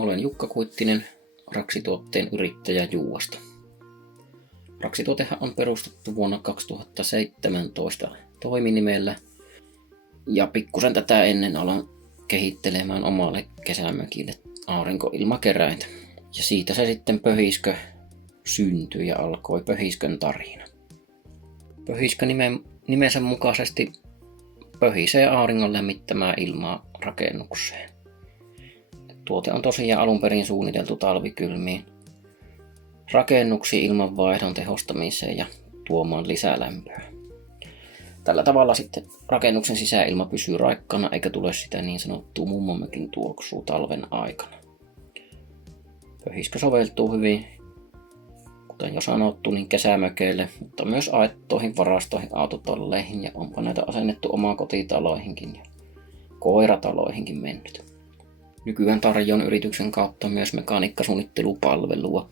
Olen Jukka Kuittinen, Raksituotteen yrittäjä Juuasta. Raksituotehan on perustettu vuonna 2017 toiminimellä ja pikkusen tätä ennen aloin kehittelemään omalle kesämökille aurinkoilmakeräintä. Ja siitä se sitten Pöhiskö syntyi ja alkoi Pöhiskön tarina. Pöhiskö nimensä mukaisesti pöhisee auringon lämmittämää ilmaa rakennukseen. Tuote on tosiaan alun perin suunniteltu talvikylmiin rakennuksiin ilmanvaihdon tehostamiseen ja tuomaan lisää lämpöä. Tällä tavalla sitten rakennuksen sisäilma pysyy raikkana eikä tule sitä niin sanottua mummonmökin tuoksua talven aikana. Pöhiskö soveltuu hyvin, kuten jo sanottu, niin kesämökeille, mutta myös aittoihin, varastoihin, autotalleihin ja onpa näitä asennettu omakotitaloihinkin ja koirataloihinkin mennyt. Nykyään tarjoan yrityksen kautta myös mekaniikkasuunnittelupalvelua,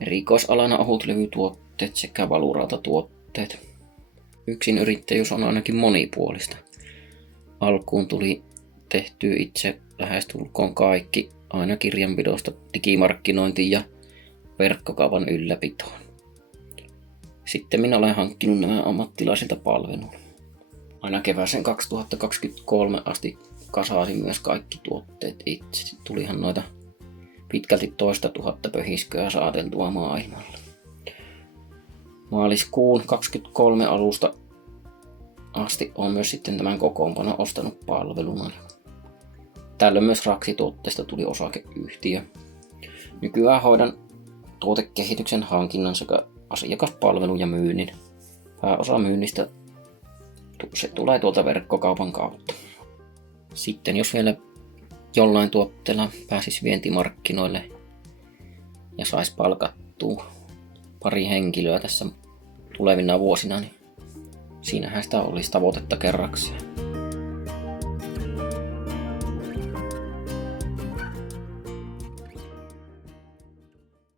erikoisalana ohutlevytuotteet sekä valurautatuotteet. Yksin yrittäjyys on ainakin monipuolista. Alkuun tuli tehtyä itse lähestulkoon kaikki, aina kirjanpidosta digimarkkinointiin ja verkkokaupan ylläpitoon. Sitten minä olen hankkinut nämä ammattilaisilta palvelun. Aina kevääseen 2023 asti kasasin myös kaikki tuotteet itse. Tulihan noita pitkälti 2 000 pöhisköä saateltua maailmalle. Maaliskuun 23 alusta asti on myös sitten tämän kokoonpano ostanut palveluna. Tällöin myös Raksituotteesta tuli osakeyhtiö. Nykyään hoidan tuotekehityksen, hankinnan sekä asiakaspalvelun ja myynnin. Pääosa myynnistä se tulee tuolta verkkokaupan kautta. Sitten jos vielä jollain tuotteella pääsisi vientimarkkinoille ja saisi palkattua pari henkilöä tässä tulevina vuosina, niin siinähän sitä olisi tavoitetta kerrakseen.